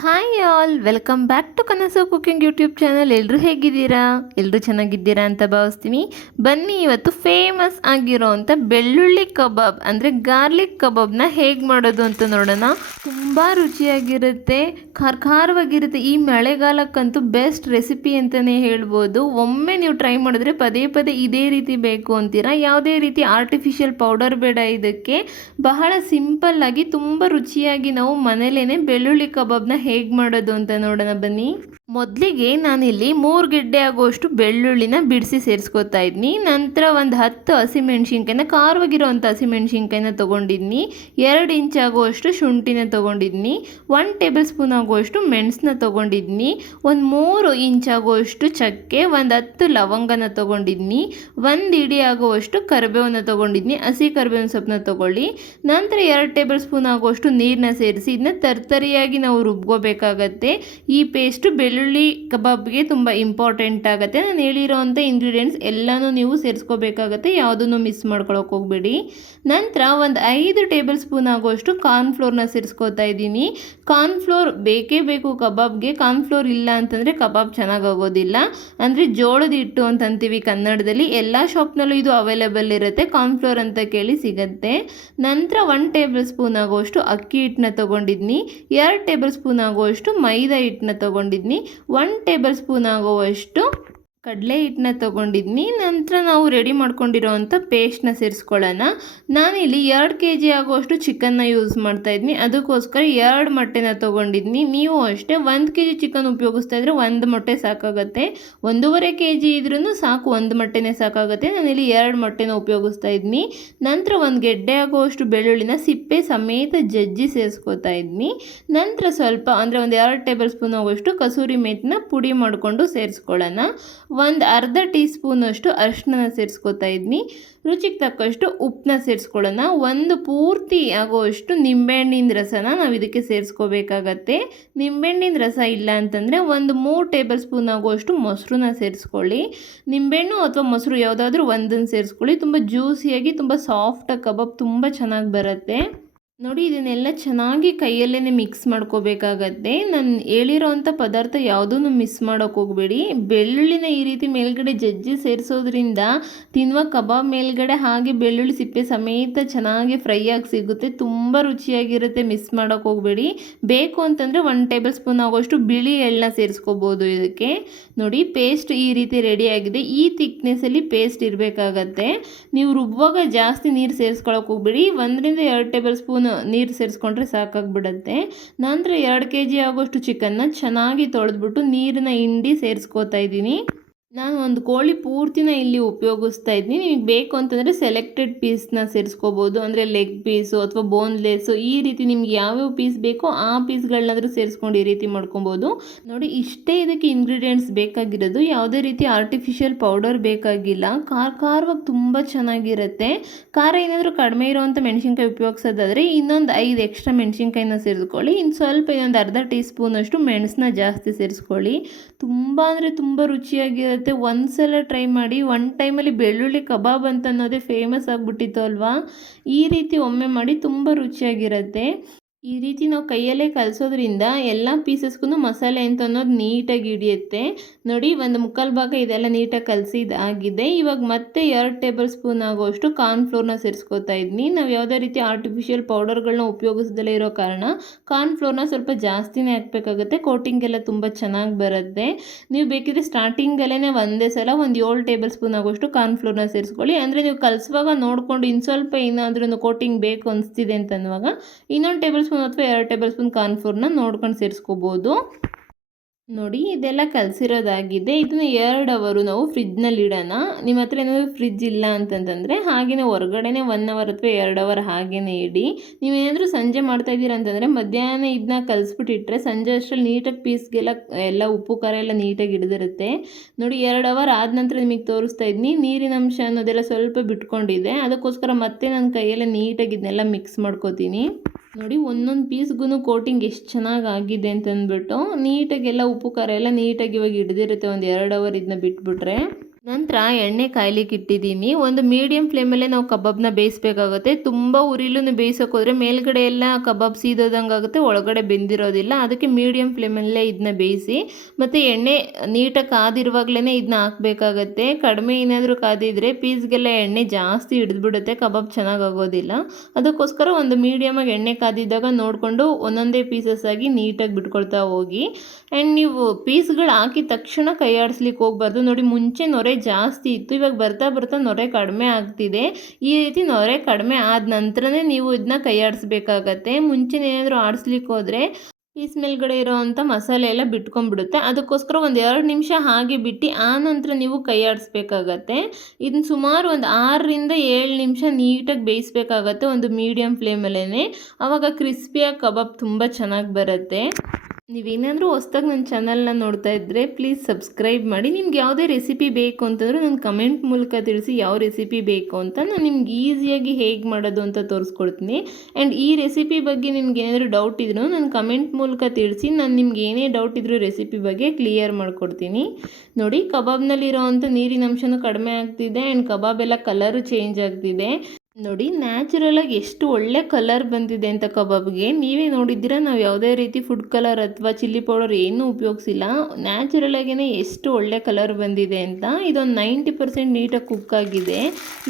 Hi all, welcome back to Kanasu cooking YouTube channel. ಎಲ್ಲರೂ ಹೇಗಿದ್ದೀರಾ? ಎಲ್ಲರೂ ಚೆನ್ನಾಗಿದ್ದೀರಾ ಅಂತ ಭಾವಿಸ್ತೀನಿ. ಬನ್ನಿ, ಇವತ್ತು ಫೇಮಸ್ ಆಗಿರೋವಂಥ ಬೆಳ್ಳುಳ್ಳಿ ಕಬಾಬ್ ಅಂದರೆ ಗಾರ್ಲಿಕ್ ಕಬಾಬ್ನ ಹೇಗೆ ಮಾಡೋದು ಅಂತ ನೋಡೋಣ. ತುಂಬ ರುಚಿಯಾಗಿರುತ್ತೆ, ಖಾರವಾಗಿರುತ್ತೆ. ಈ ಮಳೆಗಾಲಕ್ಕಂತೂ ಬೆಸ್ಟ್ ರೆಸಿಪಿ ಅಂತಲೇ ಹೇಳ್ಬೋದು. ಒಮ್ಮೆ ನೀವು ಟ್ರೈ ಮಾಡಿದ್ರೆ ಪದೇ ಪದೇ ಇದೇ ರೀತಿ ಬೇಕು ಅಂತೀರಾ. ಯಾವುದೇ ರೀತಿ ಆರ್ಟಿಫಿಷಿಯಲ್ ಪೌಡರ್ ಬೇಡ ಇದಕ್ಕೆ. ಬಹಳ ಸಿಂಪಲ್ಲಾಗಿ ತುಂಬ ರುಚಿಯಾಗಿ ನಾವು ಮನೇಲೇ ಬೆಳ್ಳುಳ್ಳಿ ಕಬಾಬ್ನ ಹೇಗೆ ಮಾಡೋದು ಅಂತ ನೋಡೋಣ ಬನ್ನಿ. ಮೊದಲಿಗೆ ನಾನಿಲ್ಲಿ 3 ಗೆಡ್ಡೆ ಆಗುವಷ್ಟು ಬೆಳ್ಳುಳ್ಳಿನ ಬಿಡಿಸಿ ಸೇರಿಸ್ಕೊತಾ ಇದ್ದೀನಿ. ನಂತರ ಒಂದು 10 ಹಸಿಮೆಣ್ಸಿನ್ಕಾಯಿನ, ಖಾರವಾಗಿರೋವಂಥ ಹಸಿಮೆಣ್ಸಿನ್ಕಾಯಿನ ತೊಗೊಂಡಿದ್ದೀನಿ. 2 ಇಂಚ್ ಆಗುವಷ್ಟು ಶುಂಠಿನ ತೊಗೊಂಡಿದ್ದೀನಿ. 1 ಟೇಬಲ್ ಸ್ಪೂನ್ ಆಗುವಷ್ಟು ಮೆಣಸನ್ನ ತೊಗೊಂಡಿದ್ದೀನಿ. ಒಂದು 3 ಇಂಚ್ ಆಗುವಷ್ಟು ಚಕ್ಕೆ, ಒಂದು 10 ಲವಂಗನ ತೊಗೊಂಡಿದ್ದೀನಿ. 1 ಇಡಿ ಆಗುವಷ್ಟು ಕರಿಬೇವನ್ನ ತೊಗೊಂಡಿದ್ದೀನಿ. ಹಸಿ ಕರಿಬೇವಿನ ಸೊಪ್ಪನ್ನ ತೊಗೊಳ್ಳಿ. ನಂತರ 2 ಟೇಬಲ್ ಸ್ಪೂನ್ ಆಗುವಷ್ಟು ನೀರನ್ನ ಸೇರಿಸಿ ಇದನ್ನ ತರ್ತರಿಯಾಗಿ ನಾವು ರುಬ್ಕೋಬೇಕಾಗತ್ತೆ. ಈ ಪೇಸ್ಟು ಬೆಳ್ಳುಳ್ಳಿ ಕಬಾಬ್ಗೆ ತುಂಬ ಇಂಪಾರ್ಟೆಂಟ್ ಆಗುತ್ತೆ. ನಾನು ಹೇಳಿರೋವಂಥ ಇಂಗ್ರೀಡಿಯೆಂಟ್ಸ್ ಎಲ್ಲನೂ ನೀವು ಸೇರಿಸ್ಕೋಬೇಕಾಗತ್ತೆ, ಯಾವುದನ್ನು ಮಿಸ್ ಮಾಡ್ಕೊಳಕ್ಕೆ ಹೋಗಬೇಡಿ. ನಂತರ ಒಂದು 5 ಟೇಬಲ್ ಸ್ಪೂನ್ ಆಗುವಷ್ಟು ಕಾರ್ನ್ಫ್ಲೋರ್ನ ಸೇರಿಸ್ಕೋತಾ ಇದ್ದೀನಿ. ಕಾರ್ನ್ಫ್ಲೋರ್ ಬೇಕೇ ಬೇಕು ಕಬಾಬ್ಗೆ. ಕಾರ್ನ್ಫ್ಲೋರ್ ಇಲ್ಲ ಅಂತಂದರೆ ಕಬಾಬ್ ಚೆನ್ನಾಗಾಗೋದಿಲ್ಲ. ಅಂದರೆ ಜೋಳದ ಹಿಟ್ಟು ಅಂತ ಅಂತೀವಿ ಕನ್ನಡದಲ್ಲಿ. ಎಲ್ಲ ಶಾಪ್ನಲ್ಲೂ ಇದು ಅವೈಲೇಬಲ್ ಇರುತ್ತೆ, ಕಾರ್ನ್ಫ್ಲೋರ್ ಅಂತ ಕೇಳಿ ಸಿಗುತ್ತೆ. ನಂತರ 1 ಟೇಬಲ್ ಸ್ಪೂನ್ ಆಗುವಷ್ಟು ಅಕ್ಕಿ ಹಿಟ್ಟನ್ನ ತೊಗೊಂಡಿದ್ದೀನಿ. 2 ಟೇಬಲ್ ಸ್ಪೂನ್ ಆಗುವಷ್ಟು ಮೈದಾ ಹಿಟ್ಟನ್ನ ತೊಗೊಂಡಿದ್ದೀನಿ. 1 ಟೇಬಲ್ ಸ್ಪೂನ್ ಆಗುವಷ್ಟು ಕಡಲೆ ಹಿಟ್ಟನ್ನ ತೊಗೊಂಡಿದ್ದೀನಿ. ನಂತರ ನಾವು ರೆಡಿ ಮಾಡ್ಕೊಂಡಿರೋವಂಥ ಪೇಸ್ಟ್ನ ಸೇರಿಸ್ಕೊಳ್ಳೋಣ. ನಾನಿಲ್ಲಿ 2 kg ಆಗುವಷ್ಟು ಚಿಕನ್ನ ಯೂಸ್ ಮಾಡ್ತಾಯಿದ್ದೀನಿ. ಅದಕ್ಕೋಸ್ಕರ 2 ಮೊಟ್ಟೆನ ತೊಗೊಂಡಿದ್ದೀನಿ. ನೀವು ಅಷ್ಟೇ 1 kg ಚಿಕನ್ ಉಪಯೋಗಿಸ್ತಾ ಇದ್ರೆ 1 ಮೊಟ್ಟೆ ಸಾಕಾಗುತ್ತೆ. 1.5 kg ಇದ್ರೂ ಸಾಕು, 1 ಮೊಟ್ಟೆನೇ ಸಾಕಾಗುತ್ತೆ. ನಾನಿಲ್ಲಿ 2 ಮೊಟ್ಟೆನ ಉಪಯೋಗಿಸ್ತಾ ಇದ್ದೀನಿ. ನಂತರ 1 ಗೆಡ್ಡೆ ಆಗುವಷ್ಟು ಬೆಳ್ಳುಳ್ಳಿನ ಸಿಪ್ಪೆ ಸಮೇತ ಜಜ್ಜಿ ಸೇರಿಸ್ಕೊತಾ ಇದ್ದೀನಿ. ನಂತರ ಸ್ವಲ್ಪ ಅಂದರೆ ಒಂದು 2 ಟೇಬಲ್ ಸ್ಪೂನ್ ಆಗುವಷ್ಟು ಕಸೂರಿ ಮೇಥಿನ ಪುಡಿ ಮಾಡಿಕೊಂಡು ಸೇರಿಸ್ಕೊಳ್ಳೋಣ. ಒಂದು ಅರ್ಧ ಟೀ ಸ್ಪೂನಷ್ಟು ಅರಿಶಿನ ಸೇರಿಸ್ಕೊತಾ ಇದ್ದೀನಿ. ರುಚಿಗೆ ತಕ್ಕಷ್ಟು ಉಪ್ಪನ್ನ ಸೇರಿಸ್ಕೊಳ್ಳೋಣ. ಒಂದು ಪೂರ್ತಿ ಆಗೋಷ್ಟು ನಿಂಬೆಹಣ್ಣಿನ ರಸನ ನಾವು ಇದಕ್ಕೆ ಸೇರಿಸ್ಕೋಬೇಕಾಗತ್ತೆ. ನಿಂಬೆಹಣ್ಣಿನ ರಸ ಇಲ್ಲ ಅಂತಂದರೆ ಒಂದು 3 ಟೇಬಲ್ ಸ್ಪೂನ್ ಆಗುವಷ್ಟು ಮೊಸರನ್ನ ಸೇರಿಸ್ಕೊಳ್ಳಿ. ನಿಂಬೆಹಣ್ಣು ಅಥವಾ ಮೊಸರು ಯಾವುದಾದ್ರೂ ಒಂದನ್ನು ಸೇರಿಸ್ಕೊಳ್ಳಿ. ತುಂಬ ಜ್ಯೂಸಿಯಾಗಿ, ತುಂಬ ಸಾಫ್ಟಾಗಿ ಕಬಾಬ್ ತುಂಬ ಚೆನ್ನಾಗಿ ಬರುತ್ತೆ. ನೋಡಿ, ಇದನ್ನೆಲ್ಲ ಚೆನ್ನಾಗಿ ಕೈಯಲ್ಲೇ ಮಿಕ್ಸ್ ಮಾಡ್ಕೋಬೇಕಾಗತ್ತೆ. ನಾನು ಹೇಳಿರೋವಂಥ ಪದಾರ್ಥ ಯಾವುದೂ ಮಿಸ್ ಮಾಡೋಕ್ಕೆ ಹೋಗಬೇಡಿ. ಬೆಳ್ಳುಳ್ಳಿನ ಈ ರೀತಿ ಮೇಲ್ಗಡೆ ಜಜ್ಜಿ ಸೇರಿಸೋದ್ರಿಂದ ತಿನ್ನುವ ಕಬಾಬ್ ಮೇಲ್ಗಡೆ ಹಾಗೆ ಬೆಳ್ಳುಳ್ಳಿ ಸಿಪ್ಪೆ ಸಮೇತ ಚೆನ್ನಾಗಿ ಫ್ರೈ ಆಗಿ ಸಿಗುತ್ತೆ. ತುಂಬ ರುಚಿಯಾಗಿರುತ್ತೆ, ಮಿಸ್ ಮಾಡೋಕ್ಕೆ ಹೋಗಬೇಡಿ. ಬೇಕು ಅಂತಂದರೆ 1 ಟೇಬಲ್ ಸ್ಪೂನ್ ಆಗೋಷ್ಟು ಬಿಳಿ ಎಳ್ಳನ್ನ ಸೇರಿಸ್ಕೋಬೋದು ಇದಕ್ಕೆ. ನೋಡಿ, ಪೇಸ್ಟ್ ಈ ರೀತಿ ರೆಡಿಯಾಗಿದೆ. ಈ ಥಿಕ್ನೆಸ್ಸಲ್ಲಿ ಪೇಸ್ಟ್ ಇರಬೇಕಾಗತ್ತೆ. ನೀವು ರುಬ್ಬುವಾಗ ಜಾಸ್ತಿ ನೀರು ಸೇರಿಸ್ಕೊಳ್ಳೋಕೆ ಹೋಗಬೇಡಿ. 1 ರಿಂದ 2 ಟೇಬಲ್ ಸ್ಪೂನ್ ನೀರು ಸೇರಿಸ್ಕೊಂಡ್ರೆ ಸಾಕಾಗ್ಬಿಡುತ್ತೆ. ನಂತರ 2 kg ಆಗೋಷ್ಟು ಚಿಕನ್ನ ಚೆನ್ನಾಗಿ ತೊಳೆದ್ಬಿಟ್ಟು ನೀರನ್ನ ಹಿಂಡಿ ಸೇರಿಸ್ಕೋತಾ ಇದ್ದೀನಿ. ನಾನು ಒಂದು ಕೋಳಿ ಪೂರ್ತಿನ ಇಲ್ಲಿ ಉಪಯೋಗಿಸ್ತಾ ಇದ್ದೀನಿ. ನಿಮಗೆ ಬೇಕು ಅಂತಂದರೆ ಸೆಲೆಕ್ಟೆಡ್ ಪೀಸ್ನ ಸೇರಿಸ್ಕೋಬೋದು. ಅಂದರೆ ಲೆಗ್ ಪೀಸು ಅಥವಾ ಬೋನ್ಲೆಸ್ಸು, ಈ ರೀತಿ ನಿಮ್ಗೆ ಯಾವ್ಯಾವ ಪೀಸ್ ಬೇಕೋ ಆ ಪೀಸ್ಗಳನ್ನಾದರೂ ಸೇರಿಸ್ಕೊಂಡು ಈ ರೀತಿ ಮಾಡ್ಕೊಬೋದು. ನೋಡಿ, ಇಷ್ಟೇ ಇದಕ್ಕೆ ಇಂಗ್ರೀಡಿಯೆಂಟ್ಸ್ ಬೇಕಾಗಿರೋದು. ಯಾವುದೇ ರೀತಿ ಆರ್ಟಿಫಿಷಿಯಲ್ ಪೌಡರ್ ಬೇಕಾಗಿಲ್ಲ. ಖಾರವಾಗಿ ತುಂಬ ಚೆನ್ನಾಗಿರುತ್ತೆ. ಖಾರ ಏನಾದರೂ ಕಡಿಮೆ ಇರೋವಂಥ ಮೆಣಸಿನ್ಕಾಯಿ ಉಪಯೋಗಿಸೋದಾದರೆ ಇನ್ನೊಂದು 5 ಎಕ್ಸ್ಟ್ರಾ ಮೆಣಸಿನ್ಕಾಯಿನ ಸೇರಿಸ್ಕೊಳ್ಳಿ. ಇನ್ನು ಸ್ವಲ್ಪ ಇನ್ನೊಂದು ಅರ್ಧ ಟೀ ಸ್ಪೂನಷ್ಟು ಮೆಣಸನ್ನ ಜಾಸ್ತಿ ಸೇರಿಸ್ಕೊಳ್ಳಿ. ತುಂಬ ಅಂದರೆ ತುಂಬ ರುಚಿಯಾಗಿರುತ್ತೆ. ಒಂದ್ಸಲ ಟ್ರೈ ಮಾಡಿ. ಒನ್ ಟೈಮಲ್ಲಿ ಬೆಳ್ಳುಳ್ಳಿ ಕಬಾಬ್ ಅಂತ ಅನ್ನೋದೇ ಫೇಮಸ್ ಆಗಿಬಿಟ್ಟಿತ್ತು ಅಲ್ವಾ. ಈ ರೀತಿ ಒಮ್ಮೆ ಮಾಡಿ, ತುಂಬ ರುಚಿಯಾಗಿರುತ್ತೆ. ಈ ರೀತಿ ನಾವು ಕೈಯಲ್ಲೇ ಕಲಿಸೋದ್ರಿಂದ ಎಲ್ಲ ಪೀಸಸ್ಗೂ ಮಸಾಲೆ ಅಂತ ಅನ್ನೋದು ನೀಟಾಗಿ ಹಿಡಿಯುತ್ತೆ. ನೋಡಿ, ಒಂದು 3/4 ಭಾಗ ಇದೆಲ್ಲ ನೀಟಾಗಿ ಕಲಸಿದಾಗಿದೆ. ಇವಾಗ ಮತ್ತೆ 2 ಟೇಬಲ್ ಸ್ಪೂನ್ ಆಗೋಷ್ಟು ಕಾರ್ನ್ಫ್ಲೋರ್ನ ಸೇರಿಸ್ಕೋತಾ ಇದ್ದೀನಿ. ನಾವು ಯಾವುದೇ ರೀತಿ ಆರ್ಟಿಫಿಷಿಯಲ್ ಪೌಡರ್ಗಳನ್ನ ಉಪಯೋಗಿಸ್ದಲೇ ಇರೋ ಕಾರಣ ಕಾರ್ನ್ಫ್ಲೋರ್ನ ಸ್ವಲ್ಪ ಜಾಸ್ತಿನೇ ಹಾಕಬೇಕಾಗುತ್ತೆ. ಕೋಟಿಂಗ್ ಎಲ್ಲ ತುಂಬ ಚೆನ್ನಾಗಿ ಬರುತ್ತೆ. ನೀವು ಬೇಕಿದ್ರೆ ಸ್ಟಾರ್ಟಿಂಗಲ್ಲೇ ಒಂದೇ ಸಲ ಒಂದು 7 ಟೇಬಲ್ ಸ್ಪೂನ್ ಆಗೋಷ್ಟು ಕಾರ್ನ್ಫ್ಲೋರ್ನ ಸೇರಿಸ್ಕೊಳ್ಳಿ. ಅಂದರೆ ನೀವು ಕಲಿಸುವಾಗ ನೋಡಿಕೊಂಡು ಇನ್ನು ಸ್ವಲ್ಪ ಏನಾದ್ರೂ ಕೋಟಿಂಗ್ ಬೇಕು ಅನಿಸ್ತಿದೆ ಅಂತನ್ನುವಾಗ ಇನ್ನೊಂದು ಟೇಬಲ್ ಸ್ಪೂನ್ ಅಥವಾ 2 ಟೇಬಲ್ ಸ್ಪೂನ್ ಕಾರ್ನ್ಫ್ಲೋರ್ನ ನೋಡ್ಕೊಂಡು ಸೇರಿಸ್ಕೋಬೋದು. ನೋಡಿ, ಇದೆಲ್ಲ ಕಲಸಿರೋದಾಗಿದೆ. ಇದನ್ನು 2 ಅವರು ನಾವು ಫ್ರಿಜ್ನಲ್ಲಿ ಇಡೋಣ. ನಿಮ್ಮ ಹತ್ರ ಏನಾದರೂ ಫ್ರಿಜ್ ಇಲ್ಲ ಅಂತಂತಂದರೆ ಹಾಗೆಯೇ ಹೊರಗಡೆನೇ 1 ಅವರ್ ಅಥವಾ 2 ಅವರ್ ಹಾಗೆಯೇ ಇಡಿ. ನೀವೇನಾದರೂ ಸಂಜೆ ಮಾಡ್ತಾಯಿದ್ದೀರ ಅಂತಂದರೆ ಮಧ್ಯಾಹ್ನ ಇದನ್ನ ಕಲಿಸ್ಬಿಟ್ಟಿಟ್ರೆ ಸಂಜೆ ಅಷ್ಟರಲ್ಲಿ ನೀಟಾಗಿ ಪೀಸ್ಗೆಲ್ಲ ಎಲ್ಲ ಉಪ್ಪು ಖಾರ ಎಲ್ಲ ನೀಟಾಗಿ ಹಿಡಿದಿರುತ್ತೆ. ನೋಡಿ, 2 ಅವರ್ ಆದ ನಂತರ ನಿಮಗೆ ತೋರಿಸ್ತಾ ಇದ್ದೀನಿ. ನೀರಿನ ಅಂಶ ಅನ್ನೋದೆಲ್ಲ ಸ್ವಲ್ಪ ಬಿಟ್ಕೊಂಡಿದೆ. ಅದಕ್ಕೋಸ್ಕರ ಮತ್ತೆ ನನ್ನ ಕೈಯಲ್ಲೇ ನೀಟಾಗಿ ಇದನ್ನೆಲ್ಲ ಮಿಕ್ಸ್ ಮಾಡ್ಕೋತೀನಿ. ನೋಡಿ, ಒಂದೊಂದು ಪೀಸ್ಗೂ ಕೋಟಿಂಗ್ ಎಷ್ಟು ಚೆನ್ನಾಗಿ ಆಗಿದೆ ಅಂತಂದ್ಬಿಟ್ಟು ನೀಟಾಗೆಲ್ಲ ಉಪ್ಪು ಖಾರ ಎಲ್ಲ ನೀಟಾಗಿ ಇವಾಗ ಹಿಡಿದಿರುತ್ತೆ. ಒಂದು 2 ಅವರ್ ಇದನ್ನ ಬಿಟ್ಬಿಟ್ರೆ ನಂತರ ಎಣ್ಣೆ ಕಾಯ್ಲಿಕ್ಕೆ ಇಟ್ಟಿದ್ದೀನಿ. ಒಂದು ಮೀಡಿಯಮ್ ಫ್ಲೇಮಲ್ಲೇ ನಾವು ಕಬಾಬ್ನ ಬೇಯಿಸ್ಬೇಕಾಗುತ್ತೆ. ತುಂಬ ಉರಿಲೂ ಬೇಯಿಸೋಕೆ ಹೋದರೆ ಮೇಲ್ಗಡೆ ಎಲ್ಲ ಕಬಾಬ್ ಸೀದೋದಂಗೆ ಆಗುತ್ತೆ, ಒಳಗಡೆ ಬೆಂದಿರೋದಿಲ್ಲ. ಅದಕ್ಕೆ ಮೀಡಿಯಮ್ ಫ್ಲೇಮಲ್ಲೇ ಇದನ್ನ ಬೇಯಿಸಿ. ಮತ್ತು ಎಣ್ಣೆ ನೀಟಾಗಿ ಕಾದಿರುವಾಗಲೇ ಇದನ್ನ ಹಾಕಬೇಕಾಗತ್ತೆ. ಕಡಿಮೆ ಏನಾದರೂ ಕಾದಿದ್ರೆ ಪೀಸ್ಗೆಲ್ಲ ಎಣ್ಣೆ ಜಾಸ್ತಿ ಹಿಡಿದ್ಬಿಡುತ್ತೆ, ಕಬಾಬ್ ಚೆನ್ನಾಗಾಗೋದಿಲ್ಲ. ಅದಕ್ಕೋಸ್ಕರ ಒಂದು ಮೀಡಿಯಮಾಗಿ ಎಣ್ಣೆ ಕಾದಿದ್ದಾಗ ನೋಡಿಕೊಂಡು ಒಂದೊಂದೇ ಪೀಸಸ್ ಆಗಿ ನೀಟಾಗಿ ಬಿಟ್ಕೊಳ್ತಾ ಹೋಗಿ. ಆ್ಯಂಡ್ ನೀವು ಪೀಸ್ಗಳು ಹಾಕಿದ ತಕ್ಷಣ ಕೈ ಆಡಿಸ್ಲಿಕ್ಕೆ ಹೋಗ್ಬಾರ್ದು. ನೋಡಿ, ಮುಂಚೆ ನೊರೆ ಜಾಸ್ತಿ ಇತ್ತು, ಇವಾಗ ಬರ್ತಾ ಬರ್ತಾ ನೊರೆ ಕಡಿಮೆ ಆಗ್ತಿದೆ. ಈ ರೀತಿ ನೊರೆ ಕಡಿಮೆ ಆದ ನಂತರನೇ ನೀವು ಇದನ್ನ ಕೈ ಆಡಿಸ್ಬೇಕಾಗತ್ತೆ. ಮುಂಚೆ ಏನಾದರೂ ಆಡಿಸ್ಲಿಕ್ಕೆ ಹೋದರೆ ಪೀಸ್ ಮೇಲ್ಗಡೆ ಇರೋವಂಥ ಮಸಾಲೆ ಎಲ್ಲ ಬಿಟ್ಕೊಂಡ್ಬಿಡುತ್ತೆ. ಅದಕ್ಕೋಸ್ಕರ ಒಂದು 2 ನಿಮಿಷ ಹಾಗೆ ಬಿಟ್ಟು ಆ ನಂತರ ನೀವು ಕೈ ಆಡಿಸ್ಬೇಕಾಗತ್ತೆ. ಇದನ್ನ ಸುಮಾರು ಒಂದು 6ರಿಂದ 7 ನಿಮಿಷ ನೀಟಾಗಿ ಬೇಯಿಸ್ಬೇಕಾಗತ್ತೆ ಒಂದು ಮೀಡಿಯಮ್ ಫ್ಲೇಮಲ್ಲೇ. ಆವಾಗ ಕ್ರಿಸ್ಪಿಯಾಗಿ ಕಬಾಬ್ ತುಂಬ ಚೆನ್ನಾಗಿ ಬರುತ್ತೆ. ನೀವೇನಾದರೂ ಹೊಸ್ದಾಗಿ ನನ್ನ ಚಾನಲ್ನ ನೋಡ್ತಾ ಇದ್ದರೆ ಪ್ಲೀಸ್ ಸಬ್ಸ್ಕ್ರೈಬ್ ಮಾಡಿ. ನಿಮ್ಗೆ ಯಾವುದೇ ರೆಸಿಪಿ ಬೇಕು ಅಂತಂದರೆ ನನ್ನ ಕಮೆಂಟ್ ಮೂಲಕ ತಿಳಿಸಿ ಯಾವ ರೆಸಿಪಿ ಬೇಕು ಅಂತ. ನಾನು ನಿಮ್ಗೆ ಈಸಿಯಾಗಿ ಹೇಗೆ ಮಾಡೋದು ಅಂತ ತೋರಿಸ್ಕೊಡ್ತೀನಿ. ಆ್ಯಂಡ್ ಈ ರೆಸಿಪಿ ಬಗ್ಗೆ ನಿಮ್ಗೆ ಏನಾದರೂ ಡೌಟ್ ಇದ್ರೂ ನನ್ನ ಕಮೆಂಟ್ ಮೂಲಕ ತಿಳಿಸಿ. ನಾನು ನಿಮ್ಗೆ ಏನೇ ಡೌಟ್ ಇದ್ರೂ ರೆಸಿಪಿ ಬಗ್ಗೆ ಕ್ಲಿಯರ್ ಮಾಡಿಕೊಡ್ತೀನಿ. ನೋಡಿ, ಕಬಾಬ್ನಲ್ಲಿರೋವಂಥ ನೀರಿನ ಅಂಶನೂ ಕಡಿಮೆ ಆಗ್ತಿದೆ ಆ್ಯಂಡ್ ಕಬಾಬ್ ಎಲ್ಲ ಕಲರು ಚೇಂಜ್ ಆಗ್ತಿದೆ. ನೋಡಿ, ನ್ಯಾಚುರಲಾಗಿ ಎಷ್ಟು ಒಳ್ಳೆ ಕಲರ್ ಬಂದಿದೆ ಅಂತ ಕಬಾಬ್ಗೆ. ನೀವೇ ನೋಡಿದ್ದೀರಾ, ನಾವು ಯಾವುದೇ ರೀತಿ ಫುಡ್ ಕಲರ್ ಅಥವಾ ಚಿಲ್ಲಿ ಪೌಡರ್ ಏನೂ ಉಪಯೋಗಿಸಿಲ್ಲ. ನ್ಯಾಚುರಲಾಗೇ ಎಷ್ಟು ಒಳ್ಳೆ ಕಲರ್ ಬಂದಿದೆ ಅಂತ. ಇದೊಂದು 90% ನೀಟಾಗಿ ಕುಕ್ ಆಗಿದೆ.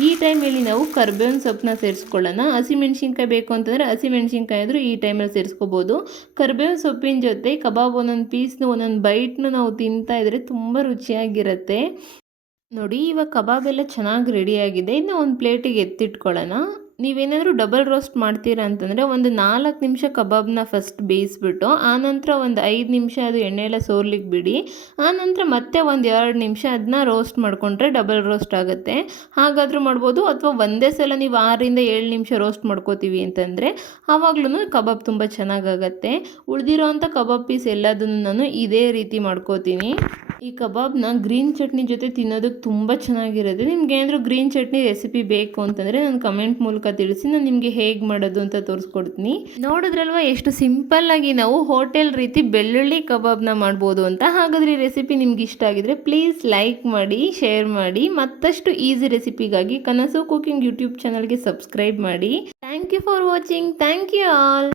ಈ ಟೈಮಲ್ಲಿ ನಾವು ಕರ್ಬೇವಿನ ಸೊಪ್ಪನ್ನ ಸೇರಿಸ್ಕೊಳ್ಳೋಣ. ಹಸಿಮೆಣ್ಸಿನ್ಕಾಯಿ ಬೇಕು ಅಂತಂದರೆ ಹಸಿಮೆಣ್ಸಿನ್ಕಾಯಿ ಆದರೂ ಈ ಟೈಮಲ್ಲಿ ಸೇರಿಸ್ಕೋಬೋದು. ಕರ್ಬೇವಿನ ಸೊಪ್ಪಿನ ಜೊತೆ ಕಬಾಬ್ ಒಂದೊಂದು ಪೀಸ್ನು ಒಂದೊಂದು ಬೈಟ್ನು ನಾವು ತಿಂತಾ ಇದ್ದರೆ ತುಂಬ ರುಚಿಯಾಗಿರುತ್ತೆ. ನೋಡಿ, ಇವಾಗ ಕಬಾಬ್ ಎಲ್ಲ ಚೆನ್ನಾಗಿ ರೆಡಿಯಾಗಿದೆ. ಇದನ್ನ ಒಂದು ಪ್ಲೇಟಿಗೆ ಎತ್ತಿಟ್ಕೊಳ್ಳೋಣ. ನೀವೇನಾದರೂ ಡಬಲ್ ರೋಸ್ಟ್ ಮಾಡ್ತೀರಾ ಅಂತಂದರೆ ಒಂದು 4 ನಿಮಿಷ ಕಬಾಬ್ನ ಫಸ್ಟ್ ಬೇಯಿಸ್ಬಿಟ್ಟು ಆನಂತರ ಒಂದು 5 ನಿಮಿಷ ಅದು ಎಣ್ಣೆ ಎಲ್ಲ ಸೋರ್ಲಿಕ್ಕೆ ಬಿಡಿ. ಆನಂತರ ಮತ್ತೆ ಒಂದು 2 ನಿಮಿಷ ಅದನ್ನ ರೋಸ್ಟ್ ಮಾಡಿಕೊಂಡ್ರೆ ಡಬಲ್ ರೋಸ್ಟ್ ಆಗುತ್ತೆ. ಹಾಗಾದರೂ ಮಾಡ್ಬೋದು, ಅಥವಾ ಒಂದೇ ಸಲ ನೀವು 6ರಿಂದ 7 ನಿಮಿಷ ರೋಸ್ಟ್ ಮಾಡ್ಕೋತೀವಿ ಅಂತಂದರೆ ಆವಾಗ್ಲೂ ಕಬಾಬ್ ತುಂಬ ಚೆನ್ನಾಗಾಗತ್ತೆ. ಉಳಿದಿರೋವಂಥ ಕಬಾಬ್ ಪೀಸ್ ಎಲ್ಲದನ್ನು ನಾನು ಇದೇ ರೀತಿ ಮಾಡ್ಕೋತೀನಿ. ಈ ಕಬಾಬ್ನ ಗ್ರೀನ್ ಚಟ್ನಿ ಜೊತೆ ತಿನ್ನೋದಕ್ಕೆ ತುಂಬ ಚೆನ್ನಾಗಿರುತ್ತೆ. ನಿಮ್ಗೆ ಏನಾದರೂ ಗ್ರೀನ್ ಚಟ್ನಿ ರೆಸಿಪಿ ಬೇಕು ಅಂತಂದರೆ ನನ್ನ ಕಮೆಂಟ್ ಮೂಲಕ ತಿಳಿಸಿ. ನಾನು ನಿಮಗೆ ಹೇಗೆ ಮಾಡೋದು ಅಂತ ತೋರಿಸ್ಕೊಡ್ತೀನಿ. ನೋಡಿದ್ರಲ್ವ ಎಷ್ಟು ಸಿಂಪಲ್ಲಾಗಿ ನಾವು ಹೋಟೆಲ್ ರೀತಿ ಬೆಳ್ಳುಳ್ಳಿ ಕಬಾಬ್ನ ಮಾಡ್ಬೋದು ಅಂತ. ಹಾಗಾದರೆ ಈ ರೆಸಿಪಿ ನಿಮ್ಗೆ ಇಷ್ಟ ಆಗಿದ್ರೆ ಪ್ಲೀಸ್ ಲೈಕ್ ಮಾಡಿ, ಶೇರ್ ಮಾಡಿ. ಮತ್ತಷ್ಟು ಈಸಿ ರೆಸಿಪಿಗಾಗಿ ಕನಸು ಕುಕಿಂಗ್ ಯೂಟ್ಯೂಬ್ ಚಾನಲ್ಗೆ ಸಬ್ಸ್ಕ್ರೈಬ್ ಮಾಡಿ. Thank you for watching. Thank you all.